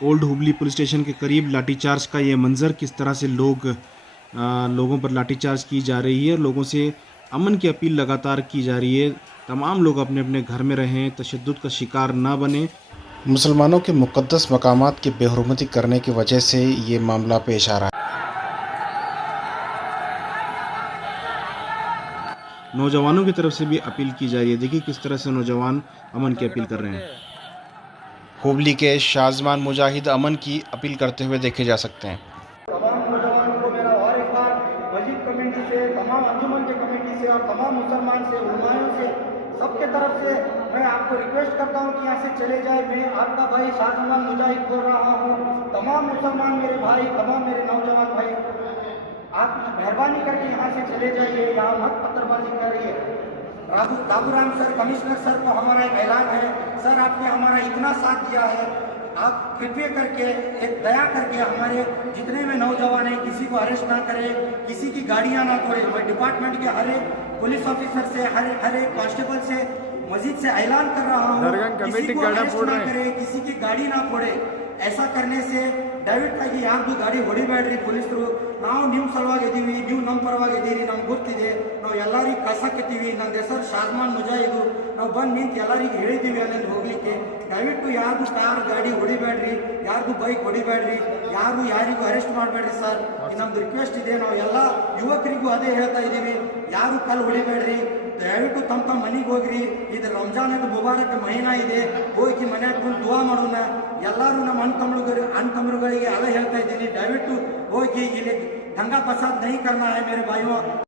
Old Hubli police station के करीब लाठीचार्ज का ये मंज़र, किस तरह से लोगों पर लाठीचार्ज की जा रही है। लोगों से अमन की अपील लगातार की जा रही है, तमाम लोग अपने अपने घर में रहें, तशद्दुद का शिकार ना बने। मुसलमानों के मुक़द्दस मकामात की बेहुरमती करने की वजह से ये मामला पेश आ रहा है। नौजवानों की तरफ से भी अपील की जा रही है। देखिए किस तरह से नौजवान अमन की अपील कर रहे हैं। हुबली के शाज़मान मुजाहिद अमन की अपील करते हुए देखे जा सकते हैं। तमाम नौजवानों को मेरा और एक बार मस्जिद कमेटी से, तमाम अंजुमन के कमेटी से और तमाम मुसलमान से, उलमायों से, सबके तरफ से मैं आपको रिक्वेस्ट करता हूं कि यहाँ से चले जाए। मैं आपका भाई शाज़मान मुजाहिद बोल रहा हूं। तमाम मुसलमान मेरे भाई, तमाम मेरे नौजवान भाई, आप मेहरबानी करके यहाँ से चले जाइए। यहाँ मत पत्थरबाजी करिए। बाबूराम सर, कमिश्नर सर को हमारा एक ऐलान है, सर आपने हमारा इतना साथ दिया है, आप कृपया करके एक दया करके हमारे जितने में नौजवान हैं किसी को अरेस्ट ना करें, किसी की गाड़ियां ना तोड़े। मैं डिपार्टमेंट के हर एक पुलिस ऑफिसर से, हर एक कांस्टेबल से, मस्जिद से ऐलान कर रहा हूँ, किसी को अरेस्ट ना करे, किसी की गाड़ी ना फोड़े। ऐसा करने से ದಯವಿಟ್ಟಾಗಿ ಯಾರ್ದು ಗಾಡಿ ಹೊಡಿಬೇಡ್ರಿ ಪೊಲೀಸರು. ನಾವು ನಿಮ್ಮ ಸಲುವಾಗಿ ಇದೀವಿ, ನೀವು ನಮ್ಮ ಪರವಾಗಿ ಇದೀರಿ, ನಮ್ಗೆ ಗೊತ್ತಿದೆ. ನಾವು ಎಲ್ಲರಿಗೂ ಕಸಕ್ಕಿದ್ದೀವಿ. ನನ್ನ ಹೆಸರು ಶಾಜ್ಮಾನ್ ಮುಜಾಹಿದು. ನಾವು ಬಂದು ನಿಂತು ಎಲ್ಲರಿಗೂ ಹೇಳಿದ್ದೀವಿ ಅಲ್ಲಿಂದ ಹೋಗ್ಲಿಕ್ಕೆ. ದಯವಿಟ್ಟು ಯಾರ್ದು ಕಾರ್ ಗಾಡಿ ಹೊಡಿಬೇಡ್ರಿ, ಯಾರ್ದು ಬೈಕ್ ಹೊಡಿಬೇಡ್ರಿ, ಯಾರಿಗೂ ಅರೆಸ್ಟ್ ಮಾಡಬೇಡ್ರಿ ಸರ್. ನಮ್ದು ರಿಕ್ವೆಸ್ಟ್ ಇದೆ. ನಾವು ಎಲ್ಲ ಯುವಕರಿಗೂ ಅದೇ ಹೇಳ್ತಾ ಇದ್ದೀವಿ, ಯಾರು ಕಲ್ಲು ಹೊಡಿಬೇಡ್ರಿ. ದಯವಿಟ್ಟು ತಮ್ಮ ಮನೆಗೆ ಹೋಗ್ರಿ. ಇದು ರಂಜಾನ್ ಮುಬಾರಕ್ ಮಹಿನಾ ಇದೆ, ಹೋಗಿ ಮನ್ಯಾಗ ಬಂದು ದುವಾ ಮಾಡೋಣ. ಎಲ್ಲರೂ ನಮ್ಮ ಅಣ್ಣ ತಮ್ಮರುಗಳಿಗೆ ಅದೇ ಹೇಳ್ತಾ ಇದ್ದೀನಿ, ದಯವಿಟ್ಟು ಹೋಗಿ ಇಲ್ಲಿ दंगा फसाद नहीं करना है मेरे भाइयों।